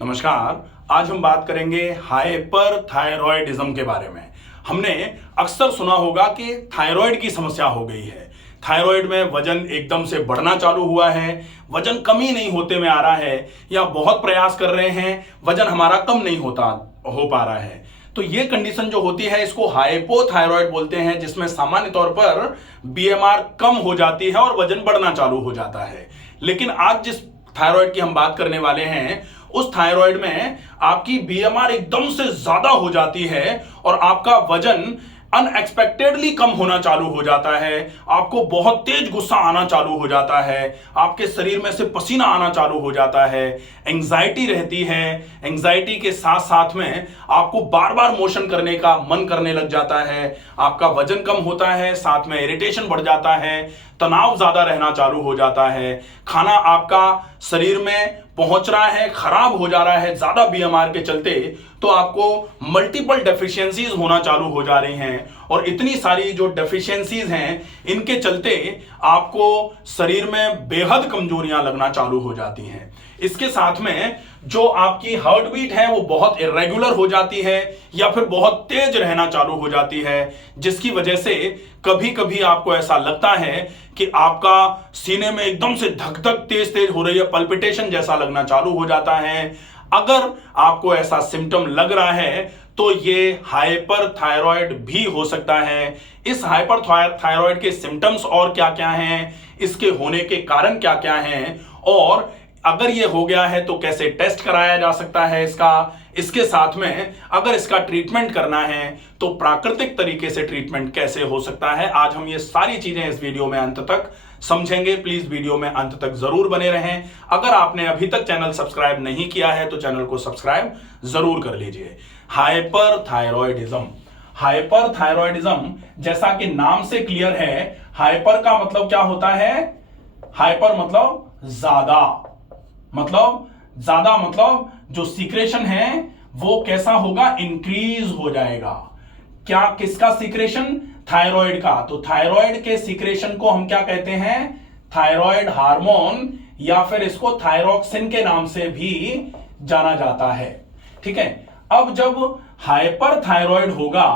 नमस्कार। आज हम बात करेंगे हाइपरथायरॉयडिज्म के बारे में। हमने अक्सर सुना होगा कि थायराइड की समस्या हो गई है। थायराइड में वजन एकदम से बढ़ना चालू हुआ है, वजन कम ही नहीं होते में आ रहा है, या बहुत प्रयास कर रहे हैं, वजन हमारा कम नहीं हो पा रहा है। तो ये कंडीशन जो होती है इसको हाइपोथायरॉयड बोलते हैं, जिसमें सामान्य तौर पर बीएमआर कम हो जाती है और वजन बढ़ना चालू हो जाता है। लेकिन आज जिस थायराइड की हम बात करने वाले हैं, उस थायराइड में आपकी बीएमआर एकदम से ज्यादा हो जाती है और आपका वजन अनएक्सपेक्टेडली कम होना चालू हो जाता है। आपको बहुत तेज गुस्सा आना चालू हो जाता है, आपके शरीर में से पसीना आना चालू हो जाता है, एंजाइटी रहती है। एंजाइटी के साथ साथ में आपको बार बार मोशन करने का मन करने लग जाता है, आपका वजन कम होता है, साथ में इरिटेशन बढ़ जाता है, तनाव ज्यादा रहना चालू हो जाता है, खाना आपका शरीर में पहुंच रहा है, खराब हो जा रहा है ज्यादा बीएमआर के चलते, तो आपको मल्टीपल डेफिशिएंसीज होना चालू हो जा रही हैं। और इतनी सारी जो डेफिशिएंसीज हैं, इनके चलते आपको शरीर में बेहद कमजोरियां लगना चालू हो जाती हैं। इसके साथ में जो आपकी हार्ट बीट है वो बहुत इरेगुलर हो जाती है या फिर बहुत तेज रहना चालू हो जाती है, जिसकी वजह से कभी कभी आपको ऐसा लगता है कि आपका सीने में एकदम से धक धक तेज तेज हो रही है, पल्पिटेशन जैसा लगना चालू हो जाता है। अगर आपको ऐसा सिम्टम लग रहा है तो ये हाइपरथायरॉयड भी हो सकता है। इस हाइपरथायरॉयड के सिम्टम्स और क्या क्या हैं, इसके होने के कारण क्या क्या हैं, और अगर ये हो गया है तो कैसे टेस्ट कराया जा सकता है इसके साथ में अगर इसका ट्रीटमेंट करना है तो प्राकृतिक तरीके से ट्रीटमेंट कैसे हो सकता है, आज हम ये सारी चीजें इस वीडियो में अंत तक समझेंगे। प्लीज वीडियो में अंत तक जरूर बने रहें। अगर आपने अभी तक चैनल सब्सक्राइब नहीं किया है तो चैनल को सब्सक्राइब जरूर कर लीजिए। हाइपरथायरॉयडिज्म, हाइपरथायरॉयडिज्म जैसा कि नाम से क्लियर है, हाइपर का मतलब क्या होता है? हाइपर मतलब ज्यादा मतलब जो सीक्रेशन है वो कैसा होगा? इंक्रीज हो जाएगा। क्या किसका सीक्रेशन? थायराइड का। तो थायराइड के सीक्रेशन को हम क्या कहते हैं? थायराइड हार्मोन, या फिर इसको थायरोक्सिन के नाम से भी जाना जाता है। ठीक है। अब जब हाइपरथायरॉयड होगा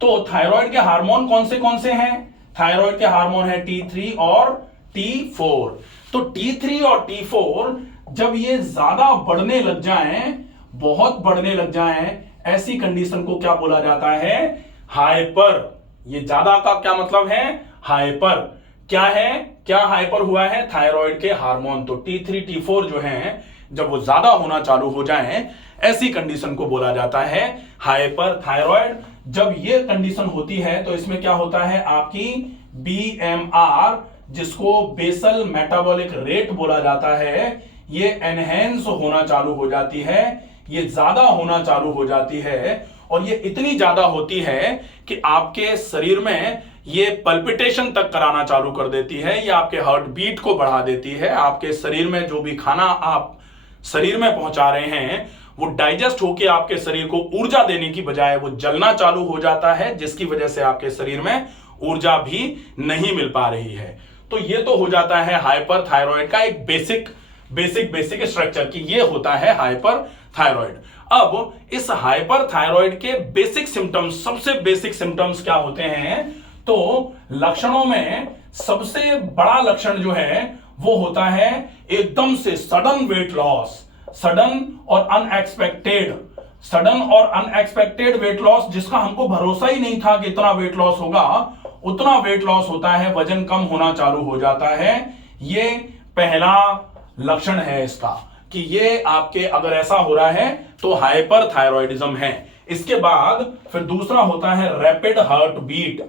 तो थायराइड के हार्मोन कौन से हैं? थायराइड के हार्मोन है T3 और T4। तो T3 और T4 जब ये ज्यादा बढ़ने लग जाएं, बहुत बढ़ने लग जाएं, ऐसी कंडीशन को क्या बोला जाता है? हाइपर। ये ज्यादा का क्या मतलब है? हाइपर। क्या है? क्या हाइपर हुआ है? थायराइड के हार्मोन। तो T3 T4 जो हैं, जब वो ज्यादा होना चालू हो जाएं, ऐसी कंडीशन को बोला जाता है हाइपरथायरॉयड। जब ये कंडीशन होती है तो इसमें क्या होता है? आपकी बीएमआर, जिसको बेसल मेटाबॉलिक रेट बोला जाता है, ये एनहेंस होना चालू हो जाती है, ये ज्यादा होना चालू हो जाती है। और ये इतनी ज्यादा होती है कि आपके शरीर में ये पल्पिटेशन तक कराना चालू कर देती है, ये आपके हार्ट बीट को बढ़ा देती है। आपके शरीर में जो भी खाना आप शरीर में पहुंचा रहे हैं वो डाइजेस्ट होकर आपके शरीर को ऊर्जा देने की बजाय वो जलना चालू हो जाता है, जिसकी वजह से आपके शरीर में ऊर्जा भी नहीं मिल पा रही है। तो ये तो हो जाता है हाइपरथायरॉयड का एक बेसिक स्ट्रक्चर की ये होता है हाइपरथायरॉयड। अब इस हाइपरथायरॉयड के बेसिक सिम्टम्स, सबसे बेसिक सिम्टम्स क्या होते हैं? तो लक्षणों में सबसे बड़ा लक्षण जो है वो होता है एकदम से सडन वेट लॉस। सडन और अनएक्सपेक्टेड वेट लॉस, जिसका हमको भरोसा ही नहीं था कि इतना वेट लॉस होगा, उतना वेट लॉस होता है, वजन कम होना चालू हो जाता है। ये पहला लक्षण है इसका कि ये आपके अगर ऐसा हो रहा है तो हाइपरथायरॉयडिज्म है। इसके बाद फिर दूसरा होता है rapid heartbeat.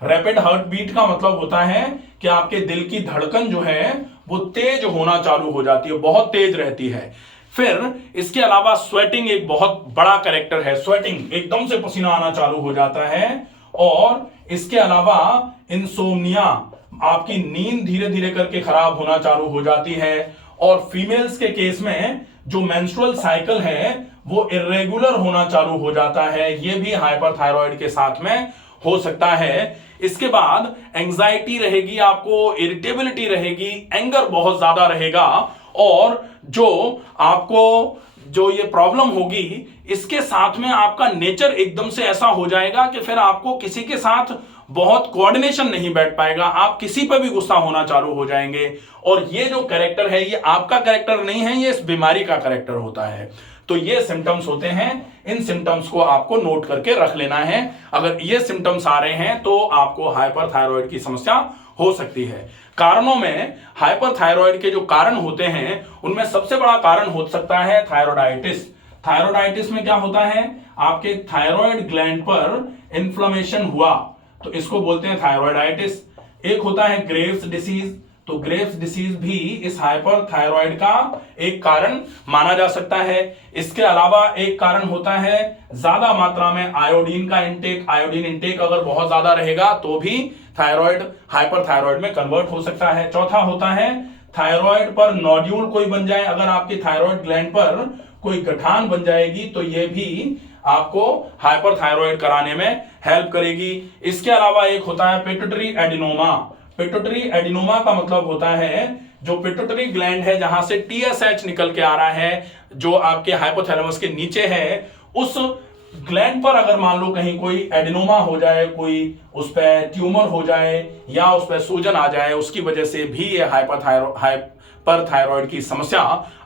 Rapid heartbeat का मतलब होता है कि आपके दिल की धड़कन जो है वो तेज होना चालू हो जाती है, बहुत तेज रहती है। फिर इसके अलावा स्वेटिंग एक बहुत बड़ा कैरेक्टर है। स्वेटिंग, एकदम से पसीना आना चालू हो जाता है। और इसके अलावा इंसोम्निया, आपकी नींद धीरे धीरे करके खराब होना चालू हो जाती है। और फीमेल्स के केस में जो मेंस्ट्रुअल साइकिल है वो इरेगुलर होना चालू हो जाता है। ये भी हाइपरथायरॉयड के साथ में हो सकता है। इसके बाद एंजाइटी रहेगी, आपको इरिटेबिलिटी रहेगी, एंगर बहुत ज्यादा रहेगा, और जो आपको जो ये प्रॉब्लम होगी, इसके साथ में आपका नेचर एकदम से ऐसा हो जाएगा कि फिर आपको किसी के साथ बहुत कोऑर्डिनेशन नहीं बैठ पाएगा, आप किसी पर भी गुस्सा होना चालू हो जाएंगे। और ये जो कैरेक्टर है ये आपका कैरेक्टर नहीं है, ये इस बीमारी का कैरेक्टर होता है। तो ये सिम्टम्स होते हैं, इन सिम्टम्स को आपको नोट करके रख लेना है। अगर ये सिम्टम्स आ रहे हैं तो आपको हाइपरथायरॉइड की समस्या हो सकती है। कारणों में हाइपरथायरॉइड के जो कारण होते हैं उनमें सबसे बड़ा कारण हो सकता है थायरोइडाइटिस। थायरोइडाइटिस में क्या होता है, आपके थायराइड ग्लैंड पर इन्फ्लेमेशन हुआ तो इसको बोलते हैं थायरोइडाइटिस। एक होता है ग्रेव्स डिसीज, तो ग्रेव्स डिसीज भी इस हाइपरथायरॉइड का एक कारण माना जा सकता है। इसके अलावा एक कारण होता है ज्यादा मात्रा में आयोडीन का इंटेक। आयोडीन इंटेक अगर बहुत ज्यादा रहेगा तो भी थायराइड हाइपरथायरॉइड में कन्वर्ट हो सकता है। चौथा होता है थायराइड पर नोड्यूल कोई बन जाए, अगर आपके थायराइड ग्लैंड पर कोई गठान बन जाएगी तो यह भी आपको हाइपरथायरॉइड कराने में हेल्प करेगी। इसके अलावा एक होता है पिट्यूटरी एडिनोमा। पिट्यूटरी एडिनोमा का मतलब होता है जो पिट्यूटरी ग्लैंड है जहां से टीएसएच निकल के आ रहा है, जो आपके हाइपोथैलेमस के नीचे है, उस ग्लैंड पर अगर मान लो कहीं कोई एडिनोमा हो जाए, कोई उस पर ट्यूमर हो जाए या उस पर सूजन आ जाए, उसकी वजह से भी ये हाइपरथायरॉइड की समस्या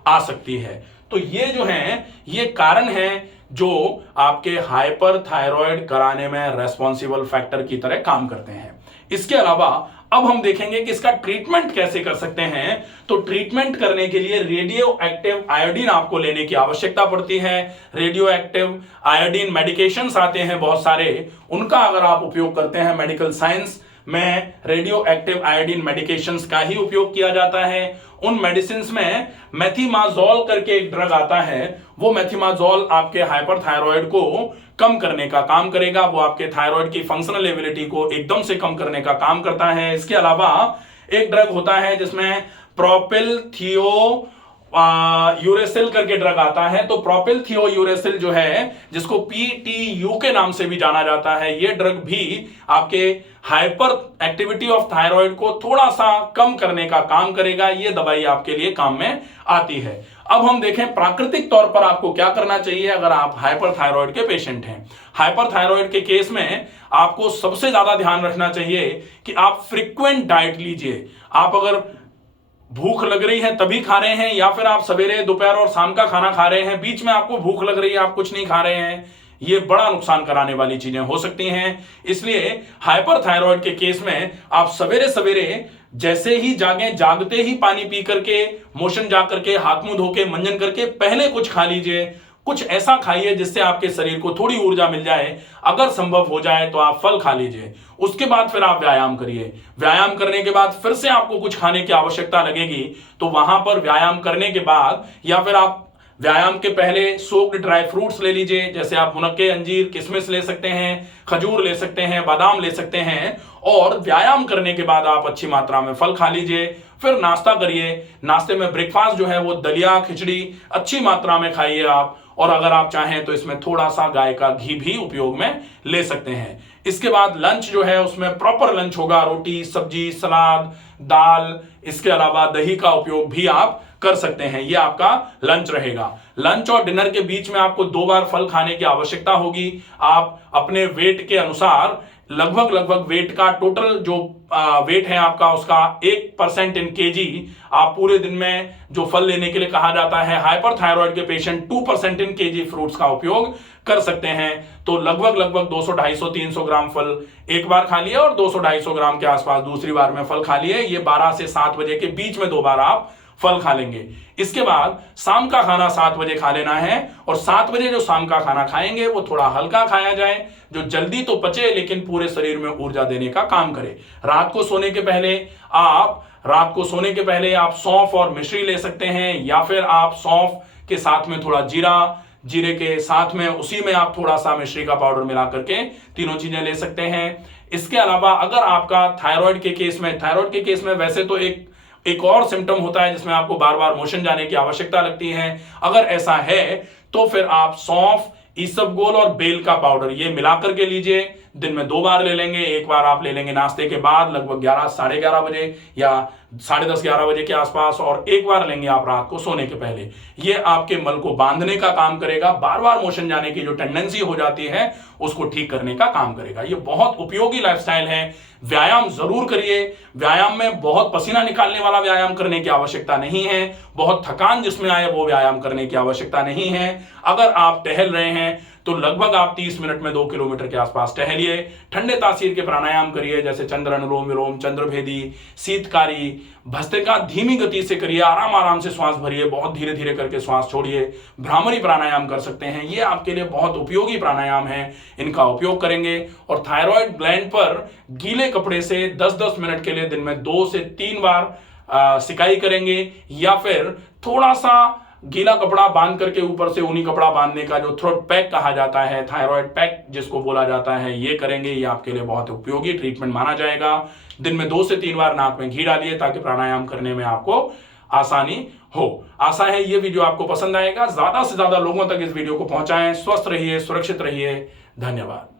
आ सकती है। तो ये जो है ये कारण है जो आपके हाइपरथायरॉइड कराने में रेस्पॉन्सिबल फैक्टर की तरह काम करते हैं। इसके अलावा अब हम देखेंगे कि इसका ट्रीटमेंट कैसे कर सकते हैं। तो ट्रीटमेंट करने के लिए रेडियो एक्टिव आयोडीन आपको लेने की आवश्यकता पड़ती है। रेडियो एक्टिव आयोडीन मेडिकेशंस आते हैं बहुत सारे, उनका अगर आप उपयोग करते हैं मेडिकल साइंस में रेडियो एक्टिव आयोडीन मेडिकेशंस का ही उपयोग किया जाता है। उन मेडिसिन में मेथिमाजोल करके एक ड्रग आता है, वो मेथिमाजोल आपके हाइपरथायरॉइड को कम करने का काम करेगा, वो आपके थायराइड की फंक्शनल एबिलिटी को एकदम से कम करने का काम करता है। इसके अलावा एक ड्रग होता है जिसमें प्रोपिल थियो यूरेसिल करके ड्रग आता है। तो प्रोपिल थियो यूरेसिल जो है, जिसको पीटीयू के नाम से भी जाना जाता है, ये ड्रग भी आपके हाइपर एक्टिविटी ऑफ थायराइड को थोड़ा सा कम करने का काम करेगा। ये दवाई आपके लिए काम में आती है। अब हम देखें प्राकृतिक तौर पर आपको क्या करना चाहिए अगर आप हाइपरथायरॉइड के पेशेंट हैं। हाइपरथायरॉइड के केस में आपको सबसे ज्यादा ध्यान रखना चाहिए कि आप फ्रीक्वेंट डाइट लीजिए। आप अगर भूख लग रही है तभी खा रहे हैं, या फिर आप सवेरे दोपहर और शाम का खाना खा रहे हैं, बीच में आपको भूख लग रही है आप कुछ नहीं खा रहे हैं, ये बड़ा नुकसान कराने वाली चीजें हो सकती हैं। इसलिए हाइपरथायरॉइड के केस में आप सवेरे सवेरे जैसे ही जागें, जागते ही पानी पी करके, मोशन जा करके, हाथ मुंह धो के, मंजन करके पहले कुछ खा लीजिए। कुछ ऐसा खाइए जिससे आपके शरीर को थोड़ी ऊर्जा मिल जाए। अगर संभव हो जाए तो आप फल खा लीजिए। उसके बाद फिर आप व्यायाम करिए। व्यायाम करने के बाद फिर से आपको कुछ खाने की आवश्यकता लगेगी, तो वहां पर व्यायाम करने के बाद या फिर आप व्यायाम के पहले सोक्ड ड्राई फ्रूट्स ले लीजिए, जैसे आप मुनक्के, अंजीर, किशमिश ले सकते हैं, खजूर ले सकते हैं, बादाम ले सकते हैं। और व्यायाम करने के बाद आप अच्छी मात्रा में फल खा लीजिए। फिर नाश्ता करिए। नाश्ते में ब्रेकफास्ट जो है वो दलिया, खिचड़ी अच्छी मात्रा में खाइए आप। और अगर आप चाहें तो इसमें थोड़ा सा गाय का घी भी उपयोग में ले सकते हैं। इसके बाद लंच जो है उसमें प्रॉपर लंच होगा, रोटी, सब्जी, सलाद, दाल, इसके अलावा दही का उपयोग भी आप कर सकते हैं। ये आपका लंच रहेगा। लंच और डिनर के बीच में आपको 2 बार फल खाने की आवश्यकता होगी। आप अपने वेट के अनुसार लगभग वेट का टोटल जो वेट है आपका, उसका 1% इन केजी आप पूरे दिन में जो फल लेने के लिए कहा जाता है, हाइपरथायरॉइड के पेशेंट 2% इन केजी फ्रूट्स का उपयोग कर सकते हैं। तो लगभग 200, 250, 300 ग्राम फल एक बार खा लिए और 200, 250 ग्राम के आसपास दूसरी बार में फल खा लिए। ये 12 से 7 बजे के बीच में 2 बार आप फल खा लेंगे। इसके बाद शाम का खाना 7 बजे खा लेना है, और 7 बजे जो शाम का खाना खाएंगे वो थोड़ा हल्का खाया जाए, जो जल्दी तो पचे लेकिन पूरे शरीर में ऊर्जा देने का काम करे। रात को सोने के पहले आप सौंफ और मिश्री ले सकते हैं, या फिर आप सौंफ के साथ में थोड़ा जीरे के साथ में उसी में आप थोड़ा सा मिश्री का पाउडर मिला करके तीनों चीजें ले सकते हैं। इसके अलावा अगर आपका थायराइड के केस में वैसे तो एक और सिम्टम होता है जिसमें आपको बार बार मोशन जाने की आवश्यकता लगती है। अगर ऐसा है तो फिर आप सौंफ, इसबगोल और बेल का पाउडर ये मिलाकर के लीजिए। दिन में 2 बार ले लेंगे। एक बार आप ले लेंगे नाश्ते के बाद लगभग 11 साढ़े 11 बजे या 10:30 11 बजे के आसपास, और एक बार लेंगे आप रात को सोने के पहले। ये आपके मल को बांधने का काम करेगा, बार बार मोशन जाने की जो टेंडेंसी हो जाती है उसको ठीक करने का काम करेगा। ये बहुत उपयोगी लाइफस्टाइल है। व्यायाम जरूर करिए। व्यायाम में बहुत पसीना निकालने वाला व्यायाम करने की आवश्यकता नहीं है, बहुत थकान जिसमें आए वो व्यायाम करने की आवश्यकता नहीं है। अगर आप टहल रहे हैं तो लगभग आप 30 मिनट में 2 किलोमीटर के आसपास टहलिए। ठंडे तासीर के प्राणायाम करिए, जैसे चंद्र अनुलोम विलोम, चंद्रभेदी, शीतकारी, भस्त्रिका धीमी गति से करिए, आराम आराम से श्वास भरिए, बहुत धीरे धीरे करके श्वास छोड़िए। भ्रामरी प्राणायाम कर सकते हैं, ये आपके लिए बहुत उपयोगी प्राणायाम है, इनका उपयोग करेंगे। और थायराइड ग्लैंड पर गीले कपड़े से 10-10 मिनट के लिए दिन में 2 से 3 बार सिकाई करेंगे, या फिर थोड़ा सा गीला कपड़ा बांध करके ऊपर से ऊनी कपड़ा बांधने का जो थ्रोट पैक कहा जाता है, थायराइड पैक जिसको बोला जाता है, ये करेंगे। ये आपके लिए बहुत उपयोगी ट्रीटमेंट माना जाएगा। दिन में 2 से 3 बार नाक में घी डालिए ताकि प्राणायाम करने में आपको आसानी हो। आशा है ये वीडियो आपको पसंद आएगा। ज्यादा से ज्यादा लोगों तक इस वीडियो को पहुंचाएं। स्वस्थ रहिए, सुरक्षित रहिए। धन्यवाद।